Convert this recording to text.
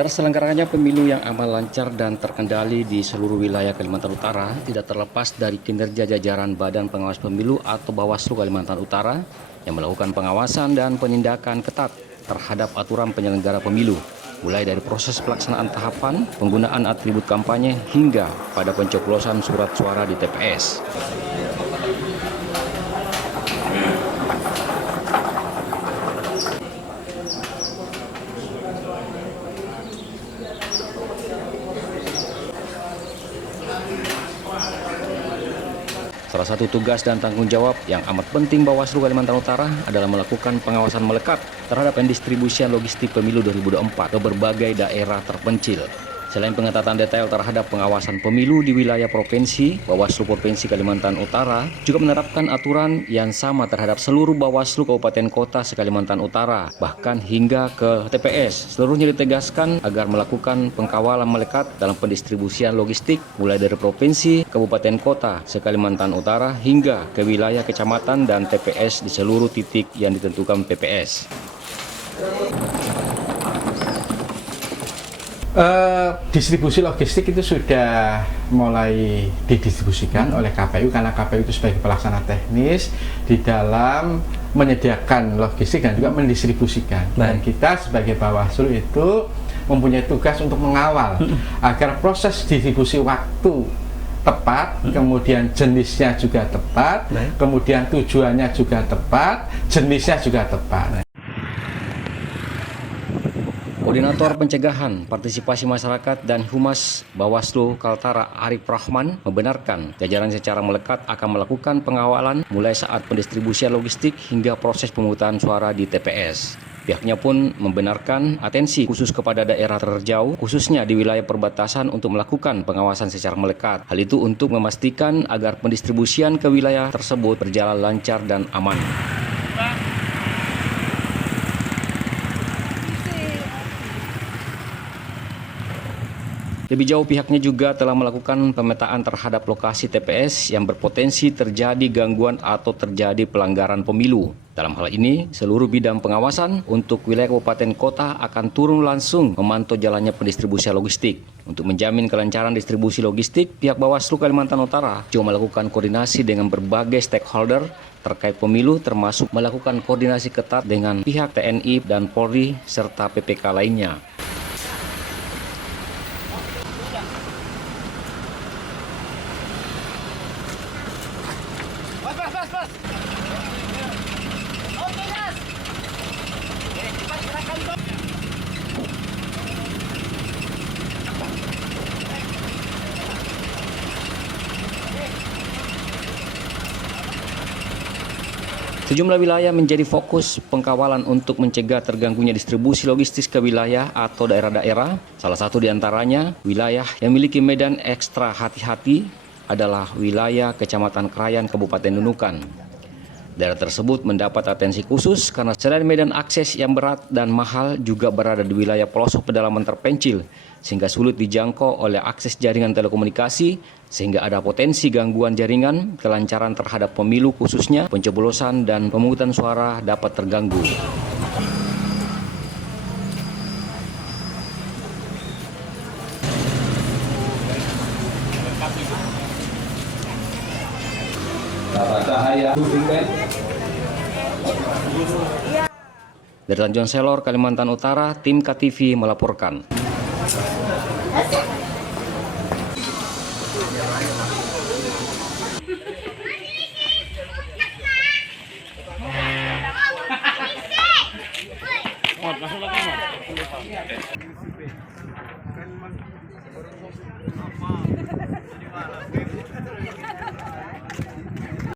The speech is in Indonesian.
Terselenggaranya pemilu yang aman, lancar, dan terkendali di seluruh wilayah Kalimantan Utara tidak terlepas dari kinerja jajaran Badan Pengawas Pemilu atau Bawaslu Kalimantan Utara yang melakukan pengawasan dan penindakan ketat terhadap aturan penyelenggara pemilu, mulai dari proses pelaksanaan tahapan, penggunaan atribut kampanye, hingga pada pencoblosan surat suara di TPS. Salah satu tugas dan tanggung jawab yang amat penting Bawaslu Kalimantan Utara adalah melakukan pengawasan melekat terhadap pendistribusian logistik pemilu 2024 ke berbagai daerah terpencil. Selain pengetatan detail terhadap pengawasan pemilu di wilayah provinsi, Bawaslu Provinsi Kalimantan Utara juga menerapkan aturan yang sama terhadap seluruh Bawaslu Kabupaten Kota se-Kalimantan Utara, bahkan hingga ke TPS. Seluruhnya ditegaskan agar melakukan pengkawalan melekat dalam pendistribusian logistik mulai dari provinsi, kabupaten kota se-Kalimantan Utara hingga ke wilayah kecamatan dan TPS di seluruh titik yang ditentukan PPS. Distribusi logistik itu sudah mulai didistribusikan oleh KPU, karena KPU itu sebagai pelaksana teknis di dalam menyediakan logistik dan juga mendistribusikan. Dan kita sebagai Bawaslu itu mempunyai tugas untuk mengawal agar proses distribusi waktu tepat, kemudian jenisnya juga tepat, kemudian tujuannya juga tepat, jenisnya juga tepat. Koordinator Pencegahan Partisipasi Masyarakat dan Humas Bawaslu Kaltara Arif Rahman membenarkan jajaran secara melekat akan melakukan pengawalan mulai saat pendistribusian logistik hingga proses pemungutan suara di TPS. Pihaknya pun membenarkan atensi khusus kepada daerah terjauh, khususnya di wilayah perbatasan untuk melakukan pengawasan secara melekat. Hal itu untuk memastikan agar pendistribusian ke wilayah tersebut berjalan lancar dan aman. Lebih jauh, pihaknya juga telah melakukan pemetaan terhadap lokasi TPS yang berpotensi terjadi gangguan atau terjadi pelanggaran pemilu. Dalam hal ini, seluruh bidang pengawasan untuk wilayah kabupaten kota akan turun langsung memantau jalannya pendistribusian logistik. Untuk menjamin kelancaran distribusi logistik, pihak Bawaslu Kalimantan Utara juga melakukan koordinasi dengan berbagai stakeholder terkait pemilu, termasuk melakukan koordinasi ketat dengan pihak TNI dan Polri serta PPK lainnya. Sejumlah wilayah menjadi fokus pengkawalan untuk mencegah terganggunya distribusi logistik ke wilayah atau daerah-daerah. Salah satu di antaranya, wilayah yang memiliki medan ekstra hati-hati adalah wilayah Kecamatan Krayan, Kabupaten Nunukan. Daerah tersebut mendapat atensi khusus karena selain medan akses yang berat dan mahal, juga berada di wilayah pelosok pedalaman terpencil, sehingga sulit dijangkau oleh akses jaringan telekomunikasi, sehingga ada potensi gangguan jaringan, kelancaran terhadap pemilu khususnya pencoblosan dan pemungutan suara dapat terganggu. Dari Tanjung Selor, Kalimantan Utara, tim KTV melaporkan. Masuk lagi, Mas.